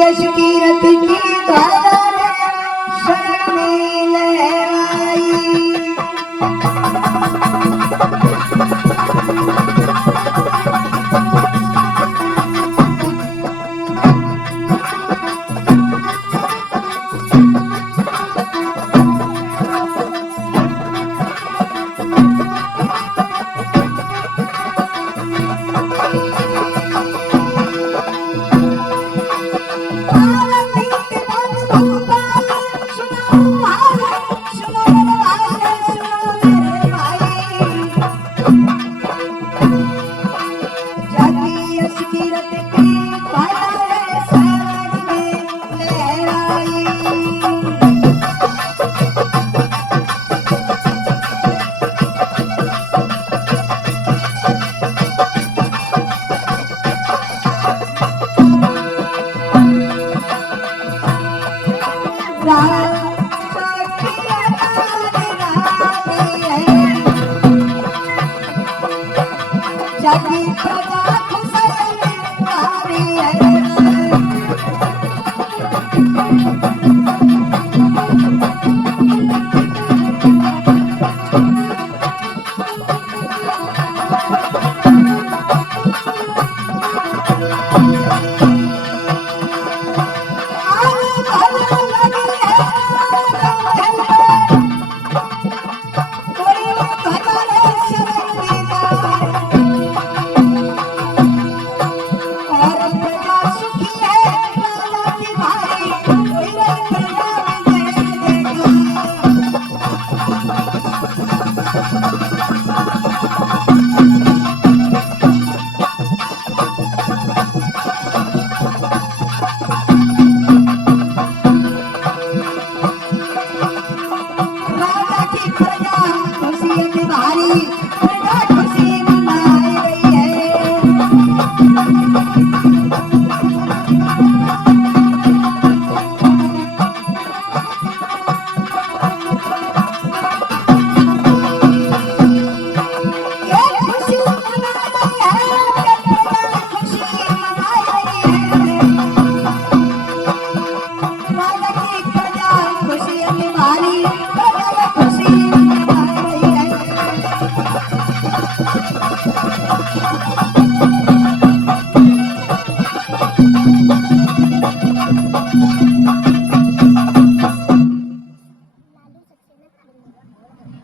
यश कीरत की धारा शरण में लहराई।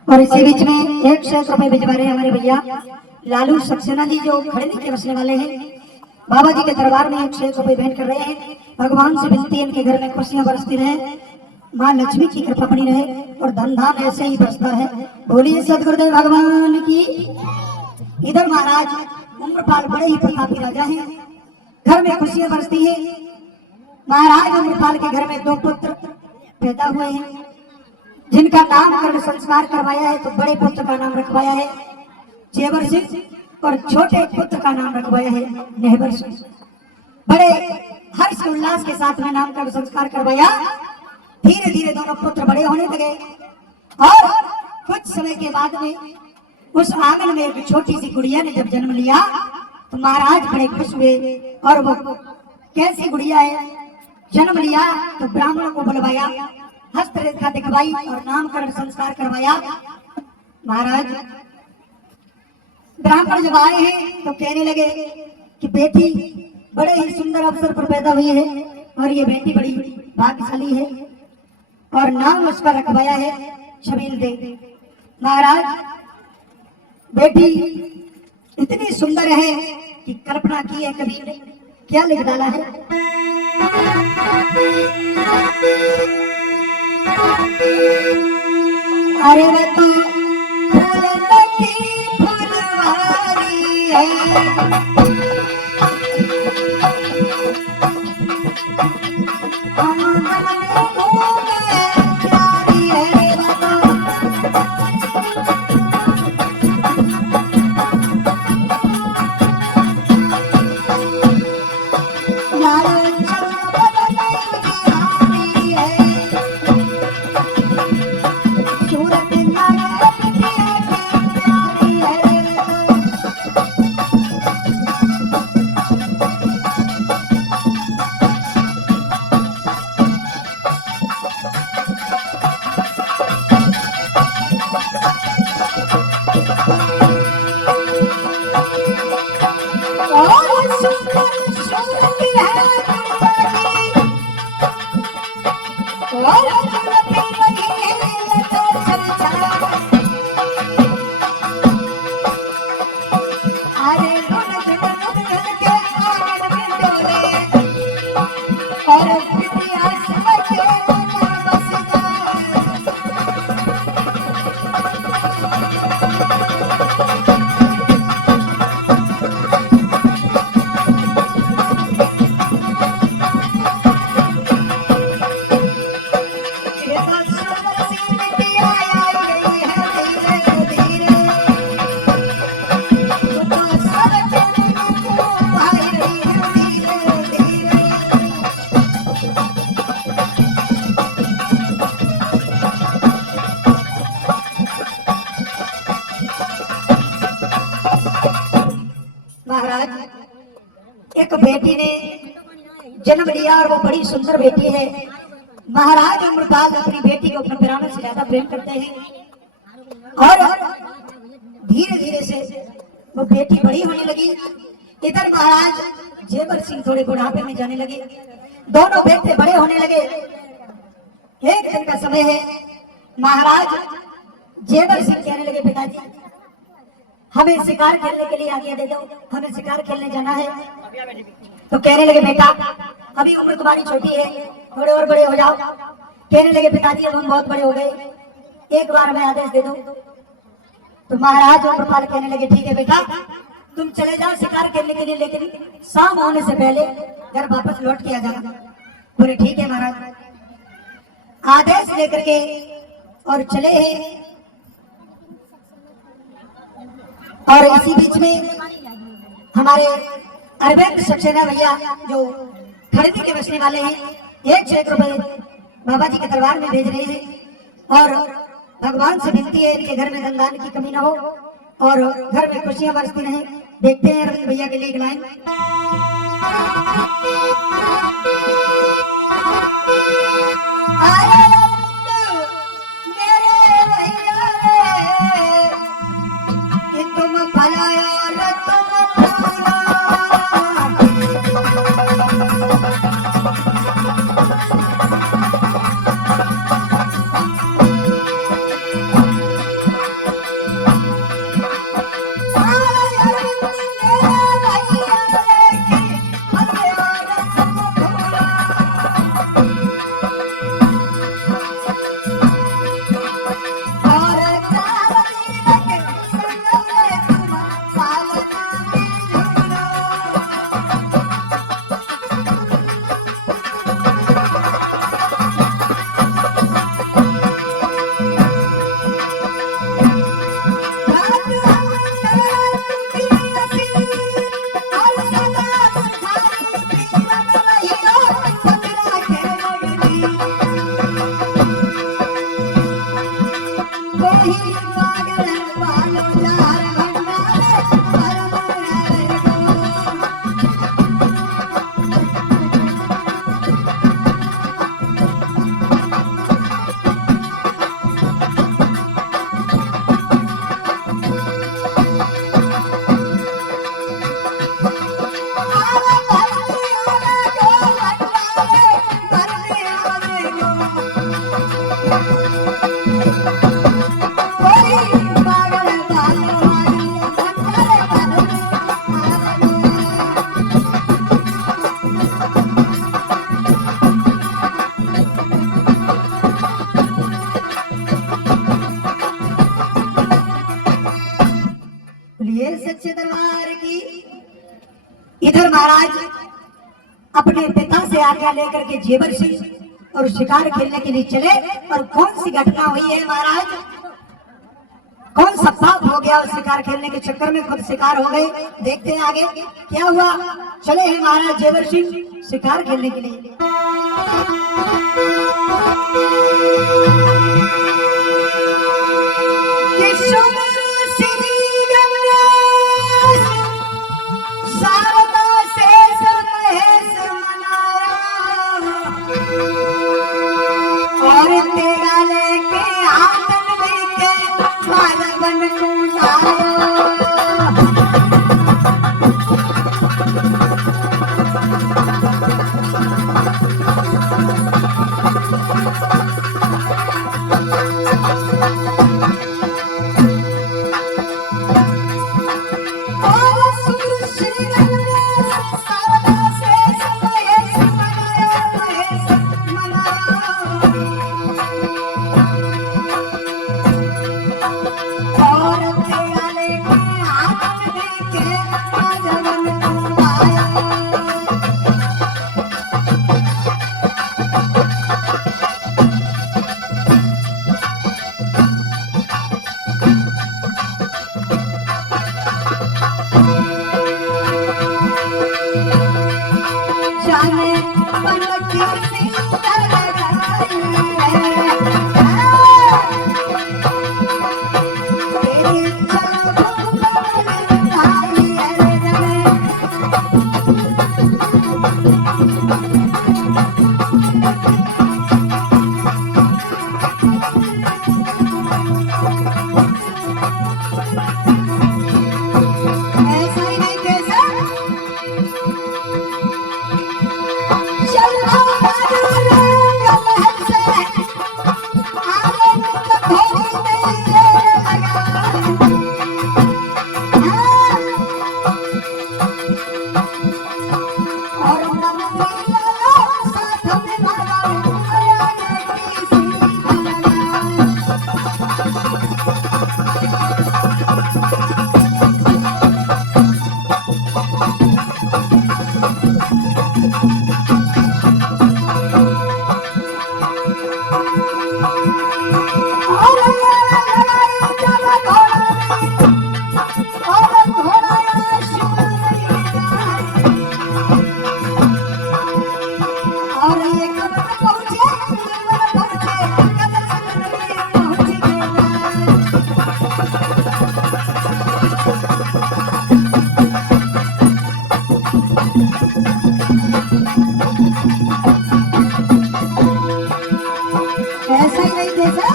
और इसी बीच में 100 रुपए भिजवा रहे हैं हमारे भैया लालू सक्सेना जी, जो खड़नी के बसने वाले हैं। बाबा जी के दरबार में 100 रुपए भेंट कर रहे हैं। भगवान से विनती है इनके घर में खुशियां बरसती रहे, माँ लक्ष्मी की कृपा बनी रहे और धन धान ऐसे ही बरसता है। बोलिए सदगुरुदेव भगवान की। इधर महाराज उम्रपाल बड़े ही प्रतापी राजा हैं, घर में खुशियां बरसती है। महाराज उम्रपाल के घर में 2 पुत्र पैदा हुए हैं, जिनका नामकरण संस्कार करवाया है। तो बड़े पुत्र का नाम रखवाया है जेवर सिंह और छोटे पुत्र का नाम रखवाया है नेहबर सिंह। बड़े हर्ष उल्लास के साथ में नामकरण संस्कार करवाया। धीरे धीरे दोनों पुत्र बड़े होने लगे और कुछ समय के बाद में उस आंगन में एक छोटी सी गुड़िया ने जब जन्म लिया तो महाराज बड़े खुश हुए। और वो कैसी गुड़िया है, जन्म लिया तो ब्राह्मणों को बुलवाया, हस्तरेखा दिखवाई और नामकरण संस्कार करवाया। महाराज ब्राह्मण जब आए हैं तो कहने लगे कि बेटी बड़े ही सुंदर अवसर पर पैदा हुई है और ये बेटी बड़ी भाग्यशाली है और नाम उसका रखवाया है छबील दे। महाराज बेटी इतनी सुंदर है कि कल्पना की है कभी ने क्या लिख डाला है। अरे वो तो फूलों की फुलवारी है, सूरत महाराज एक बेटी ने जन्म लिया और वो बड़ी सुंदर बेटी है। महाराज अमृतपाल अपनी बेटी को अपने प्राणों से ज्यादा प्रेम करते हैं और धीरे धीरे से वो बेटी बड़ी होने लगी। इधर महाराज जेवर सिंह थोड़े बुढ़ापे में जाने लगे, दोनों बेटे बड़े होने लगे। एक दिन का समय है, महाराज जेवर सिंह कहने लगे पिताजी हमें शिकार खेलने के लिए आज्ञा दे दो, हमें शिकार खेलने जाना है। तो कहने लगे बेटा अभी उम्र तुम्हारी छोटी है, थोड़े और बड़े हो जाओ। कहने लगे पिताजी अब हम बहुत बड़े हो गए, एक बार हमें आदेश दे दो। तो महाराज अमृतपाल कहने लगे ठीक है बेटा तुम चले जाओ शिकार खेलने के लिए, लेकिन शाम होने से पहले घर वापस लौट के आ जाना। बोले ठीक है महाराज। आदेश लेकर के और चले हैं। और इसी बीच में हमारे अरविंद सक्सेना भैया जो खड़नी के बसने वाले हैं 1 रुपए बाबा जी के दरबार में भेज रहे हैं और भगवान से विनती है कि घर में धनदान की कमी ना हो और घर में खुशियां बरसती रहें। देखते हैं अरविंद भैया के लिए एक लाइन। तुम भलाया सच्चे दरबार की। इधर महाराज अपने पिता से आज्ञा लेकर के जेवर सिंह और शिकार खेलने के लिए चले। और कौन सी घटना हुई है महाराज, कौन सा पाप हो गया उस शिकार खेलने के चक्कर में खुद शिकार हो गए। देखते हैं आगे क्या हुआ। चले हैं महाराज जेवर सिंह शिकार खेलने के लिए। ऐसा ही नहीं जैसा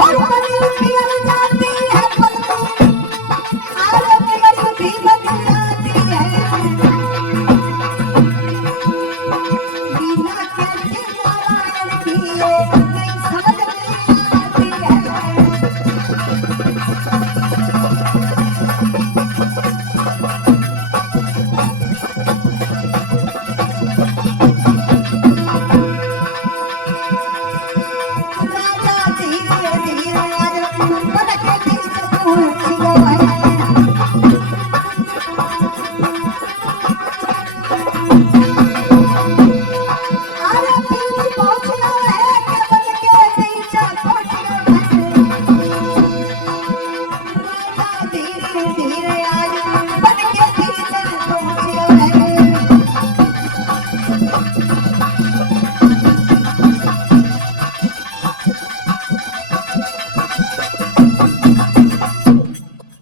और बड़ी पियल जाती है पत्नी आरे पियल भी बदल जाती है बिना के नारायण की नहीं समझ में आती है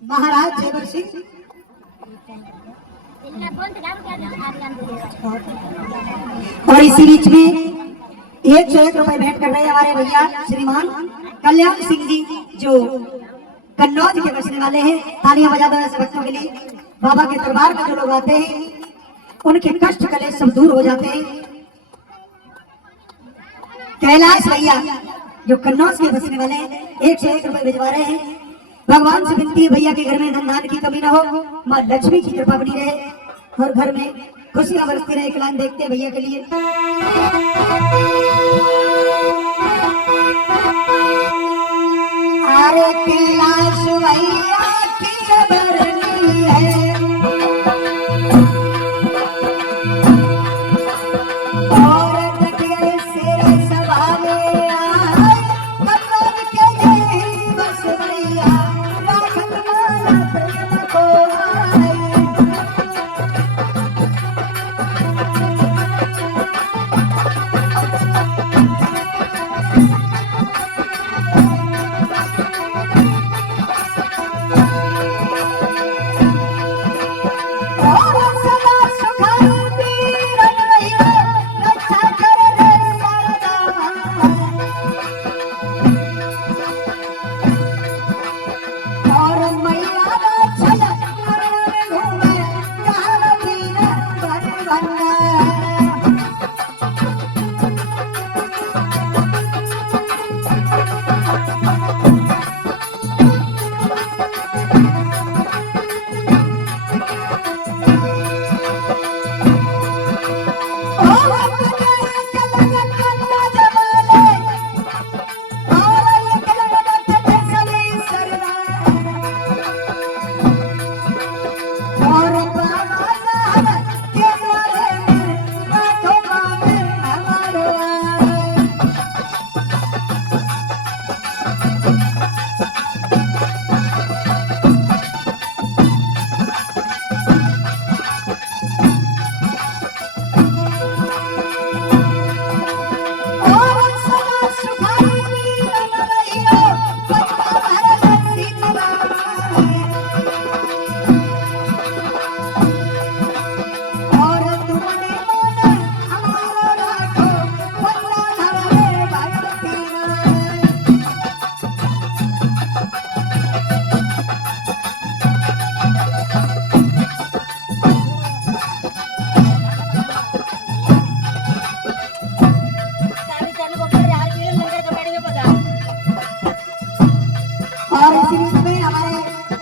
महाराज जयवर सिंह और इसी बीच में 101 रुपए भेंट कर रहे हैं हमारे भैया श्रीमान कल्याण सिंह जी जो कन्नौज के बसने वाले हैं। तालियां बजा दो ऐसे भक्तों के लिए। बाबा के दरबार में जो लोग आते हैं उनके कष्ट कलेश सब दूर हो जाते हैं। कैलाश भैया जो कन्नौज के बसने वाले हैं 101 रुपए भिजवा रहे हैं। भगवान से विनती है भैया के घर में धन धान की कमी ना हो, माँ लक्ष्मी की कृपा बनी रहे और घर में खुशियां बरसती रहे। एक लाइन देखते हैं भैया के लिए। अरे कैलाश भैया की बरनी है और कटिया से सभा में आए कन्नौज के यही बस भैया राखत माना प्रेम को आए।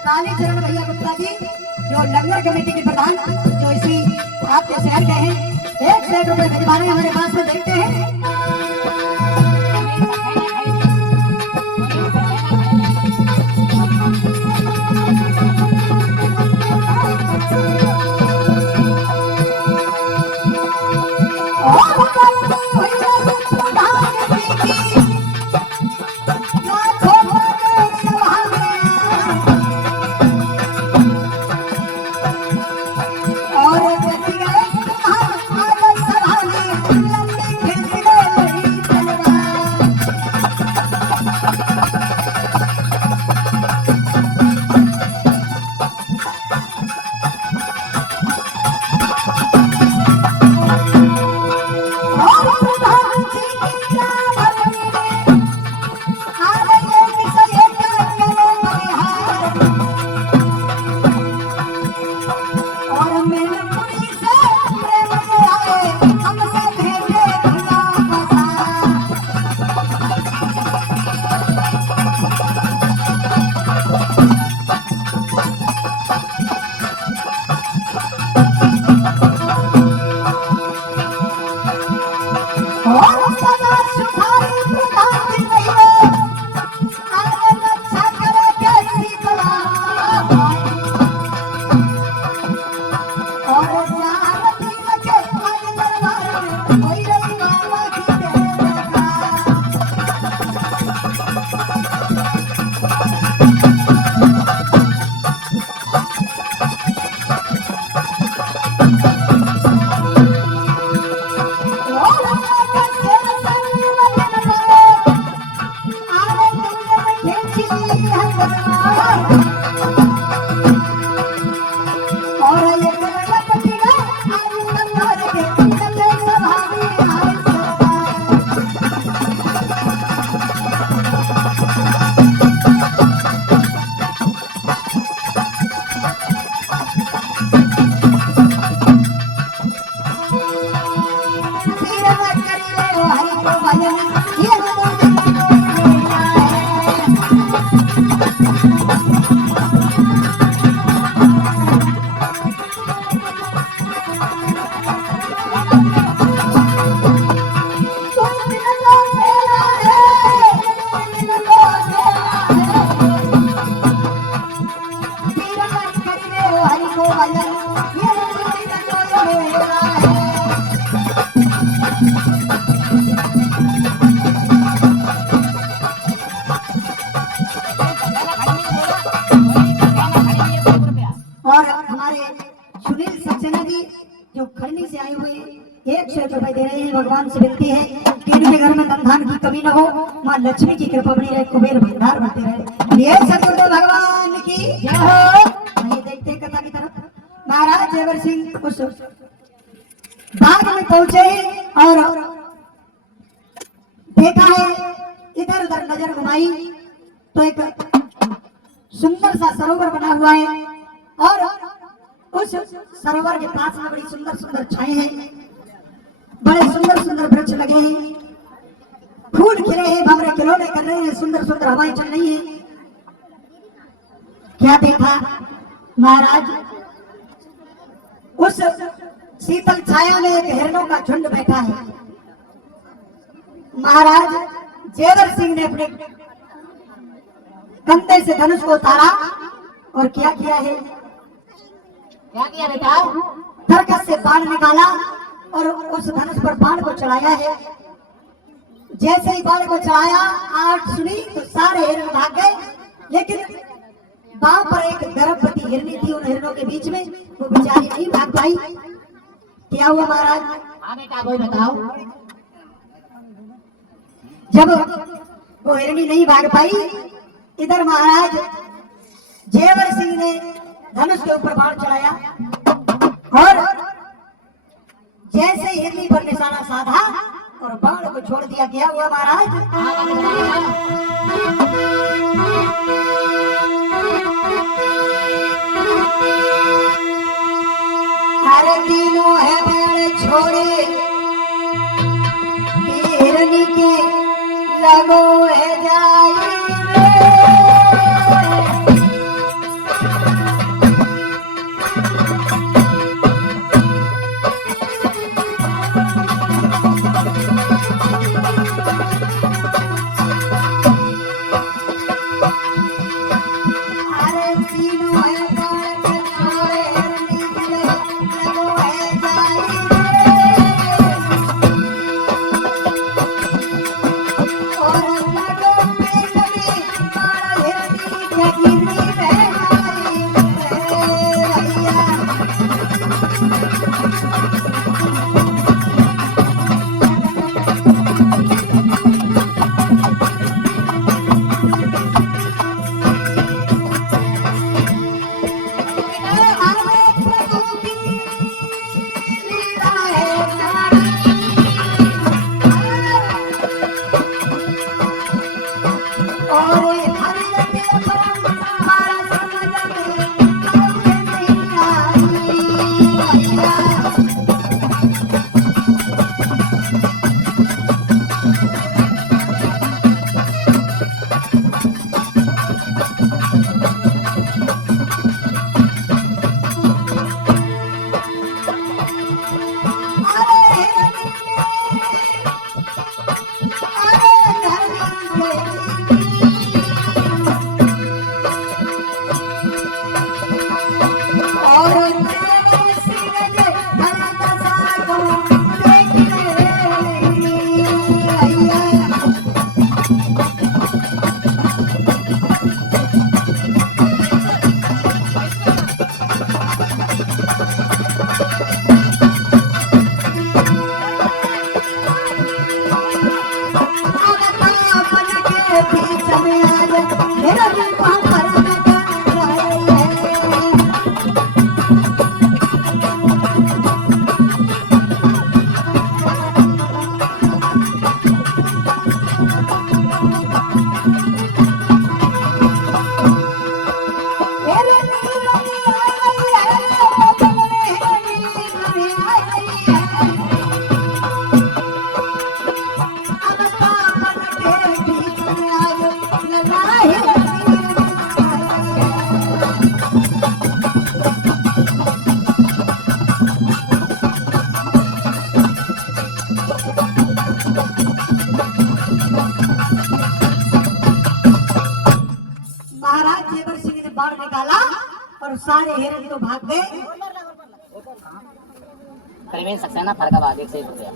कालीचरण भैया गुप्ता जी जो लंगर कमेटी के प्रधान जो इसी आपके शहर के हैं 1 रुपए भिजवाने हमारे पास में देखते हैं। और को भजन ये और हमारे सुनील सक्सेना जी जो खड़नी से आए हुए 100 रुपए दे रहे हैं। भगवान से विनती है कि इनके घर में धन धान की कमी न हो, माँ लक्ष्मी की कृपा बनी रहे, कुबेर भंडार बढ़ते रहे। ये सतगुरुदेव भगवान की जय हो। आइए देखते हैं कथा की तरफ। महाराज जयवर सिंह उस बाग में पहुंचे और देखा है इधर उधर नजर घुमाई तो एक सुंदर सा सरोवर बना हुआ है और उस सरोवर के पास में बड़ी सुंदर सुंदर छाए हैं, बड़े सुंदर सुंदर वृक्ष लगे हैं, फूल खिले हैं, भंवरे खिलौने कर रहे हैं, सुंदर सुंदर हवाएं चल रही हैं। क्या देखा महाराज, उस शीतल छाया में एक हिरणों का झुंड बैठा है। महाराज जेवर सिंह ने अपने कंधे से धनुष को उतारा और क्या किया है, क्या किया बेटा, धरकस से बाण निकाला और उस धनुष पर बाण को चढ़ाया है। जैसे ही बाण को चढ़ाया आग सुनी तो सारे हिरण भाग गए, लेकिन वहां पर एक गर्भवती हिरनी थी उन हिरणों के बीच में, वो बेचारी नहीं भाग पाई। क्या हुआ महाराज, हाँ बेटा कोई बताओ। जब वो हिरनी नहीं भाग पाई, इधर महाराज जेवर सिंह ने धनुष के ऊपर बाण चढ़ाया और जैसे हिरनी पर निशाना साधा और बाण को छोड़ दिया। गया हुआ महाराज, अरे तीनों है बाण छोड़े हिरनी के लगो है जाए। और महाराज जेवर सिंह ने बाण निकाला और सारे हिरण तो भाग गए। प्रवीण सक्सेना फरकाबाद 101 रुपया।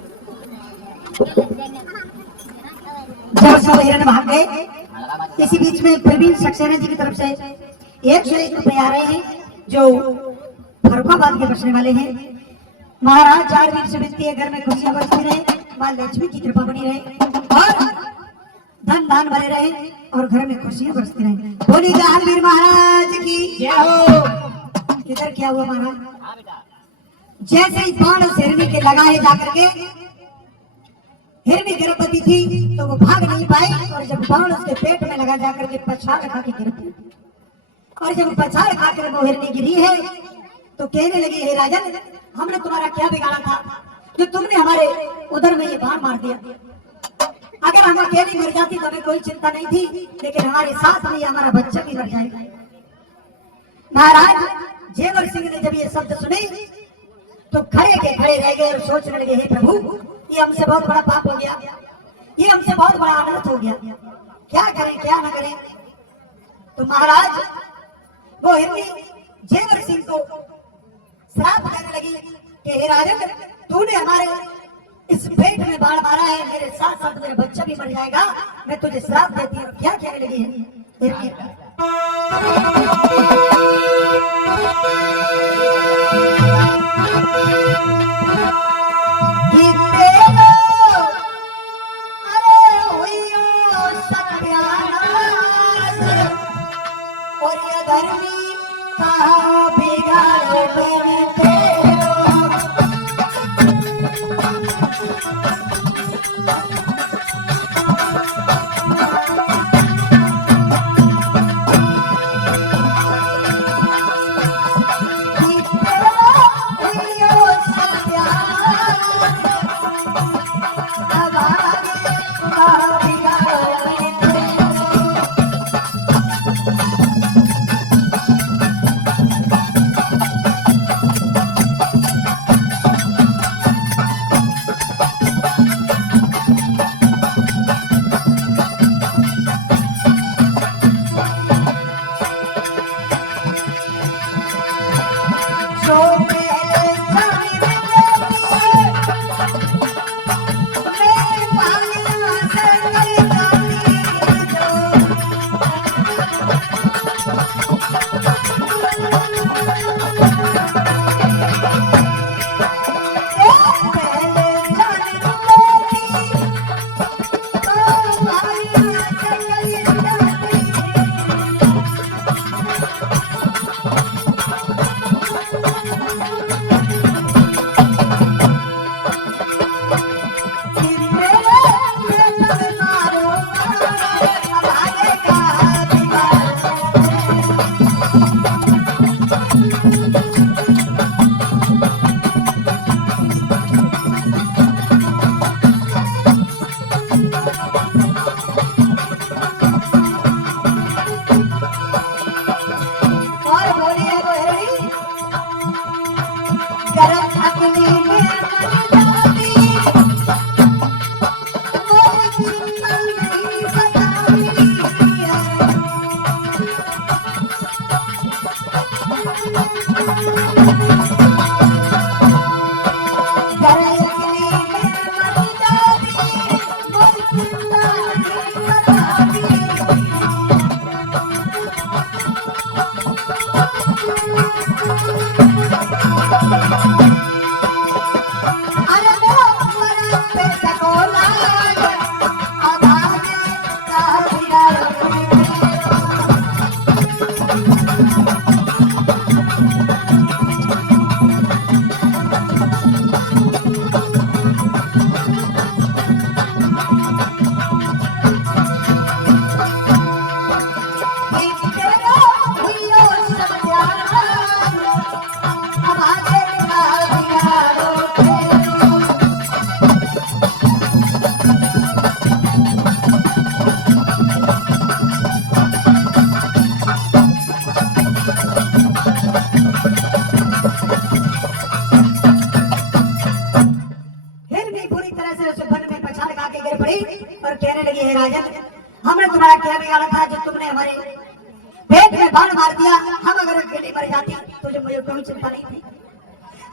जब सब हिरण भाग गए, इसी बीच में प्रवीण सक्सेना जी की तरफ से 101 रुपए आ रहे हैं जो फरुखाबाद के बसने वाले हैं। महाराज जारवीर से विनती है घर में खुशियां बरसती रहे, मां लक्ष्मी की कृपा बनी रहे और धन दान भरे रहे और घर में खुशियां बरसती रहे। बोली जहांगीर महाराज की जय हो। किधर क्या हुआ महाराज? हाँ बेटा। जैसे ही बाण उस हिरनी के लगाए जाकर के हिरनी गर्भवती थी तो वो भाग नहीं पाई और जब बाण उसके पेट में लगा जाकर के पछाड़ खा के गिर पड़ी और जब पछाड़ खाकर वो हिरनी गिरी है तो कहने लगी, हे राजन, हमने तुम्हारा क्या बिगाड़ा था जो तुमने हमारे उधर में ये बाण मार दिया? अगर हम अकेली मर जाती तो हमें कोई चिंता नहीं थी, लेकिन हमारे साथ में हमारा बच्चा भी मर जाएगा। महाराज जेवर सिंह ने जब ये शब्द सुने तो खड़े के खड़े रह गए और सोचने लगे, हे प्रभु, ये हमसे बहुत बड़ा पाप हो गया, ये हमसे बहुत बड़ा अनर्थ हो गया, क्या करें क्या न करें। तो महाराज वो हिरनी जेवर सिंह को श्राप देने लगी कि हे राजन, तूने हमारे इस पेट में बाण मारा है, मेरे साथ साथ मेरा बच्चा भी मर जाएगा, मैं तुझे श्राप देती हूँ। क्या कहने लगी हिरनी? और ये धर्मी कहाँ बिगाड़े मेरी तेरो। और कहने लगी, है राजन, हमने तुम्हारा क्या बिगाड़ा था जो तुमने हमारे पेट में बाण मार दिया। हम अगर अकेले मर जाती तो मुझे कोई चिंता नहीं थी।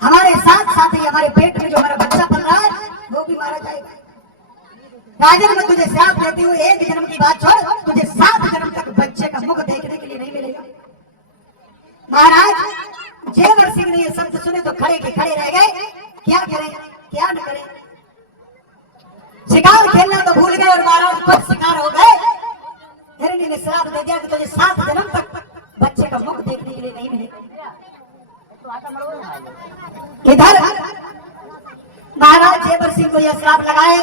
हमारे साथ साथ ही हमारे पेट में जो हमारा बच्चा पल रहा है वो भी मारा जाएगा। राजन, मैं तुझे श्राप देती हूँ, एक जन्म की बात छोड़, तुझे 7 जन्म तक बच्चे का मुख देखने के लिए नहीं मिलेगा। महाराज जेवर सिंह ने ये शब्द सुने तो खड़े के खड़े रह गए। क्या करें क्या न करें। शिकार खेलना तो भूल गए और महाराज खुद शिकार हो गए। हिरणी ने श्राप दे दिया कि तुझे 7 जन्म तक बच्चे का मुख देखने के लिए नहीं मिलेगा। इधर महाराज जेवर सिंह को यह श्राप लगाए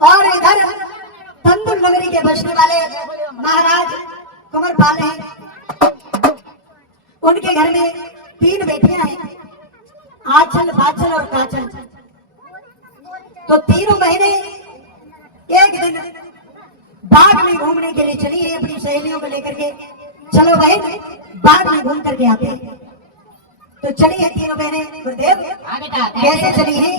और इधर तंदुल नगरी के बसने वाले महाराज कुंवर पाल हैं। उनके घर में 3 बेटियां हैं, आंचल, बाचल और काचल। तो तीनों बहनें एक दिन बाग में घूमने के लिए चली है अपनी सहेलियों को लेकर के। चलो बहन, बाग में घूम करके आते हैं। तो चली है तीनों बहनें। गुरुदेव, कैसे चली है?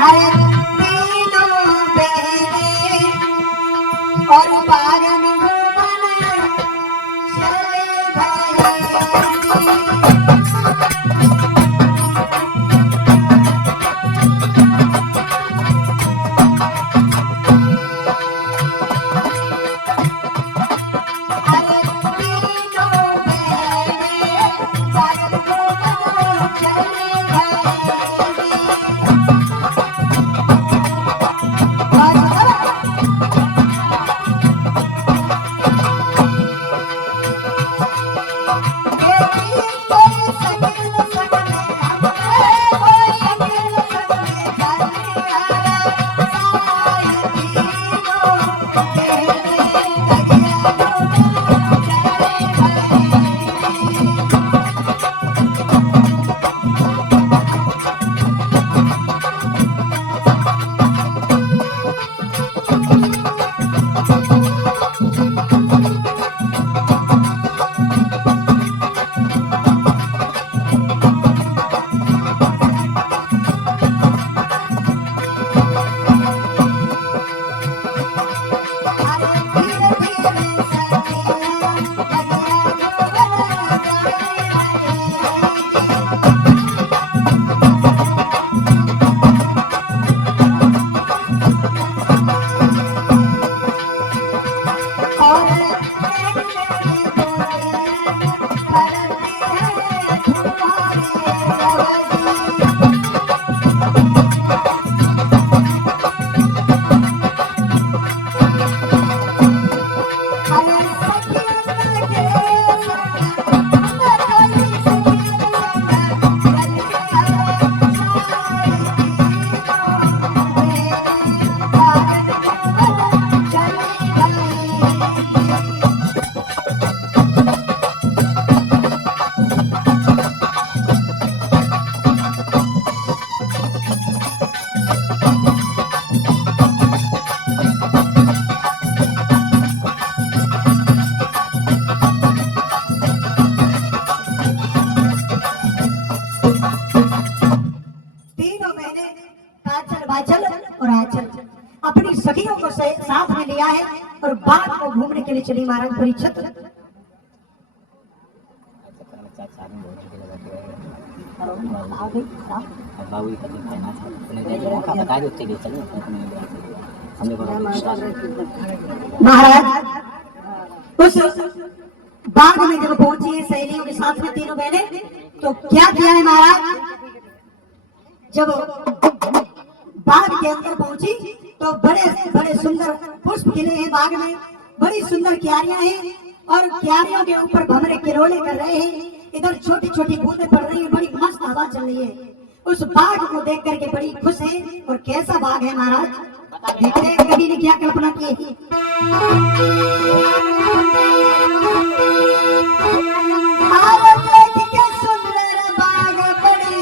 अरे तीनों बहनें और बाग में घूमने चले गए। अपनी सखियों को साथ में लिया है और बाग को घूमने के लिए चली महाराज परीक्षित। महाराज उस बाग में जब पहुंची है सहेलियों के साथ में तीनों बहनें, तो क्या किया है महाराज, जब बाग के अंदर पहुंची तो बड़े बड़े सुंदर पुष्प खिले हैं बाग में, बड़ी सुंदर क्यारियां हैं और क्यारियों के ऊपर भंवरे किरोले कर रहे हैं। इधर छोटी छोटी बूंदें पड़ रही है, बड़ी मस्त हवा चल रही है। उस बाग को देख करके बड़ी खुश है। और कैसा बाग है महाराज, देखते कभी ने क्या कल्पना की। सुंदर बाग बड़ी